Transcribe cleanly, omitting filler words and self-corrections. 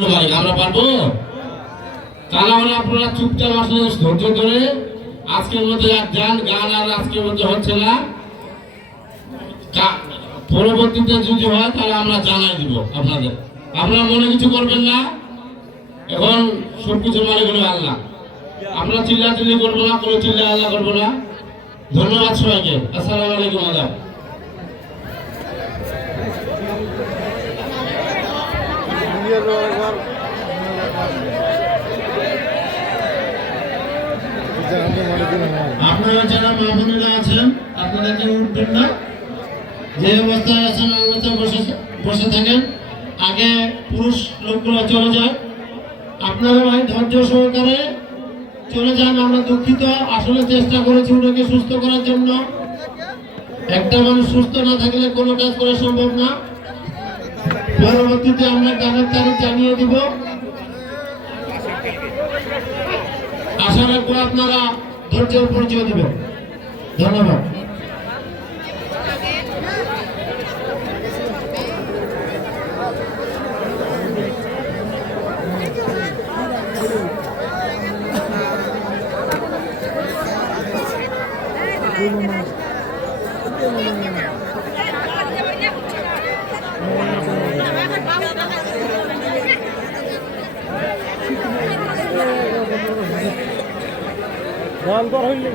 আমরা পারবো? তাহলে আপনারা চুপচাপ আসলে ধৈর্য ধরে আজকের মধ্যে যান। গান আর আজকের মধ্যে হচ্ছে না, পরবর্তীতে যদি হয় তাহলে আমরা জানাই দিব আপনাদের। আপনারা মনে কিছু করবেন না, এখন সবকিছু মালিক হলো আল্লাহ। আমরা চিল্লাচিল্লি করবো না, কোনো চিল্লা আল্লাহ করবো না। ধন্যবাদ সবাইকে। আসসালামু আলাইকুম। আদাব। আপনারা যারা মা বোনেরা আছেন আপনাদেরকে উঠবেন না, যে অবস্থায় আছেন ওই অবস্থায় বসে থাকেন। আগে পুরুষ লোকগুলো চলে যায়, আপনারা ভাই ধৈর্য সহকারে চলে যান। আমরা দুঃখিত, আসলে চেষ্টা করেছি ওনাকে সুস্থ করার জন্য। একটা মানুষ সুস্থ না থাকলে কোনো কাজ করা সম্ভব না। পরবর্তীতে আমরা গানের তারিখ জানিয়ে দিব। আশা রাখবো আপনারা ধৈর্যের পরিচয় দিবেন। ধন্যবাদ। গান কর হইলে